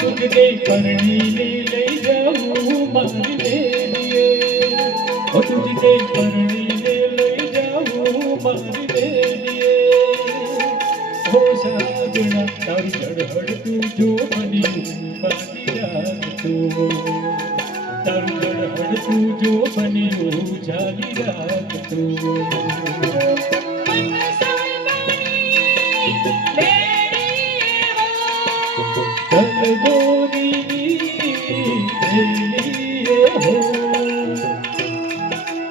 तुझे परणी ले जाऊं मारी देलिए तुझे परणी ले जाऊं मारी देलिए हो साजना तारू चढ़हड़ तू जो बनी मारी रात तू तारू चढ़हड़ तू जो बनी जाली रात तू गोरी हो